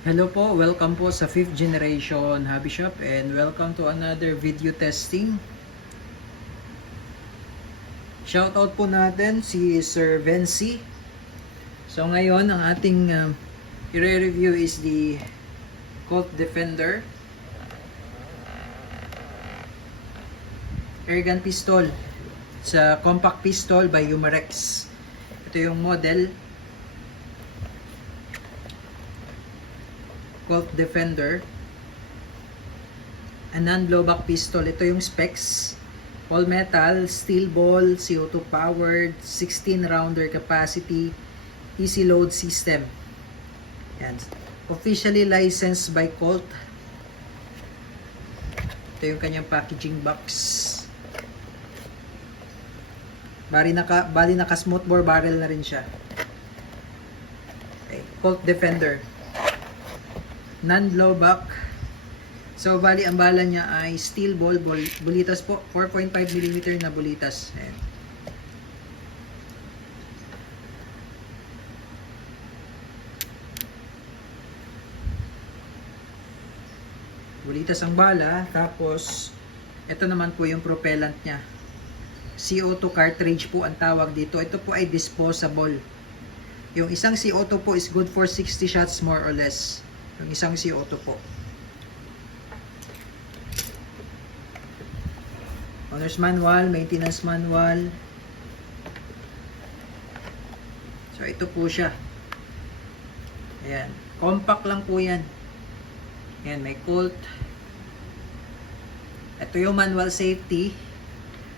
Hello po, welcome po sa 5th generation Hobby Shop and welcome to another video testing. Shoutout po natin si Sir Vency. So ngayon ang ating i-review is the Colt Defender airgun pistol sa compact pistol by Umarex. Ito yung model Colt Defender, a non-blowback pistol. Ito yung specs: all metal, steel ball, CO2 powered, 16 rounder capacity, easy load system. Yan. Officially licensed by Colt. Ito yung kanyang packaging box. Bali naka smoothbore barrel na rin siya. Okay. Colt Defender, non-blowback. So bali ang bala niya ay steel ball, bulitas po, 4.5mm na bulitas. Ayan. Bulitas ang bala, tapos ito naman po yung propellant niya. CO2 cartridge po ang tawag dito. Ito po ay disposable. Yung isang CO2 po is good for 60 shots more or less. Yung isang CO2 po. Owner's manual, maintenance manual. So ito po siya. Ayan. Compact lang po yan. Ayan, may Colt. Ito yung manual safety.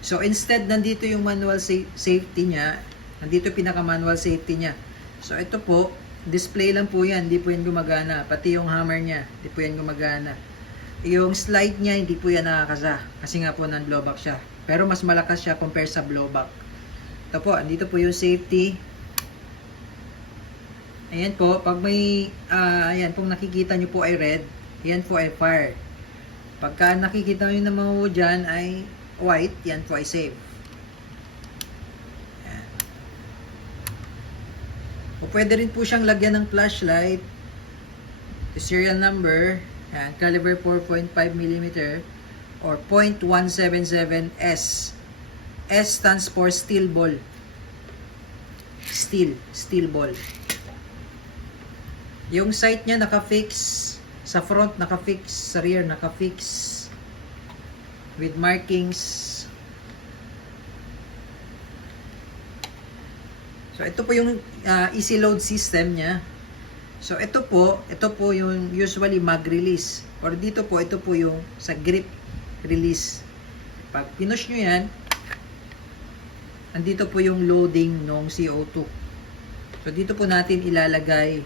So instead nandito yung manual safety niya, nandito pinaka-manual safety niya. So ito po, display lang po yan, hindi po yan gumagana. Pati yung hammer niya, hindi po yan gumagana. Yung slide niya, hindi po yan nakakasa. Kasi nga po non-blowback siya. Pero mas malakas siya compare sa blowback. Ito po, andito po yung safety. Ayan po, pag may, ayan, kung nakikita nyo po ay red, yan po ay fire. Pagka nakikita nyo na mga dyan ay white, yan po ay safe. O pwede rin po siyang lagyan ng flashlight. The serial number, yan, caliber 4.5mm or .177S. S stands for steel ball. Steel ball. Yung sight niya naka-fix. Sa front naka-fix, sa rear naka-fix. With markings. So ito po yung easy load system niya. So ito po yung usually mag release. Or dito po, ito po yung sa grip release. Pag pinush nyo yan, andito po yung loading ng CO2. So dito po natin ilalagay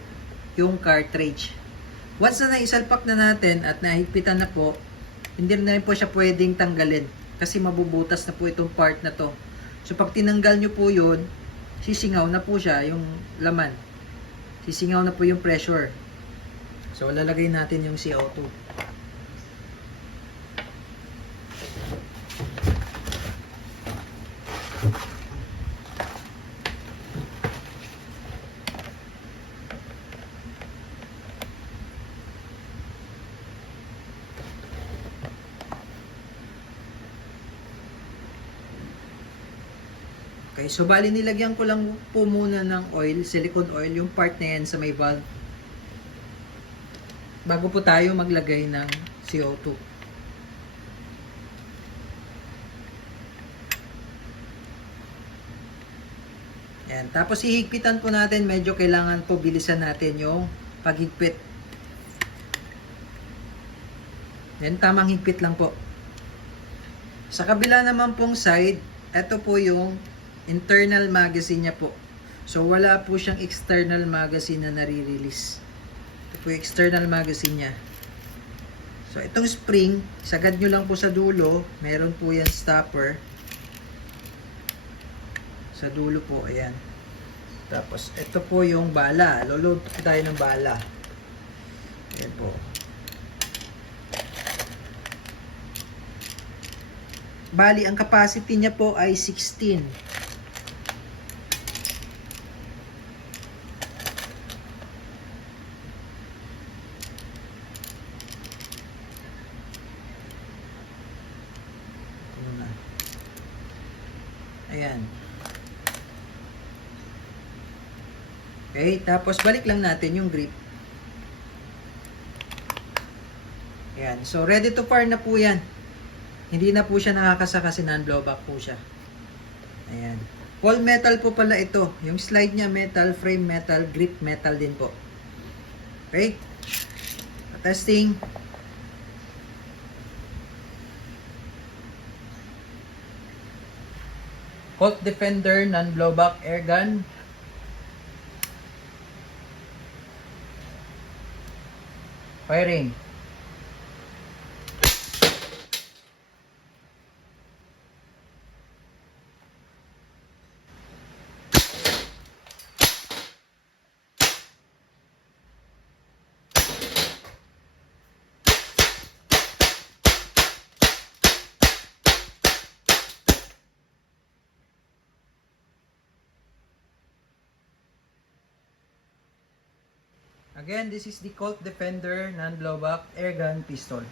yung cartridge. Once na naisalpak na natin at nahigpitan na po, hindi na rin po siya pwedeng tanggalin kasi mabubutas na po itong part na to. So pag tinanggal nyo po yun, sisingaw na po siya yung laman. Sisingaw na po yung pressure. So lalagay natin yung CO2. Okay, so bali nilagyan ko lang po muna ng oil, silicone oil, yung part na yan sa may valve. Bago po tayo maglagay ng CO2. Yan, tapos hihigpitan po natin, medyo kailangan po bilisan natin yung paghigpit. Yan, tamang higpit lang po. Sa kabila naman pong side, ito po yung internal magazine niya po. So wala po siyang external magazine na nare-release. Ito po yung external magazine niya. So itong spring, sagad nyo lang po sa dulo. Meron po yan stopper. Sa dulo po, ayan. Tapos ito po yung bala. Loload po tayo ng bala. Ayan po. Bali, ang capacity niya po ay 16. Ayan. Okay, tapos balik lang natin yung grip. Ayan. So, ready to fire na po yan. Hindi na po siya nakakasaka kasi non-blowback po siya. Ayan. All metal po pala ito. Yung slide niya metal, frame metal, grip metal din po. Okay? Testing. Colt Defender non-blowback air gun. Firing. Again, this is the Colt Defender non-blowback air gun pistol.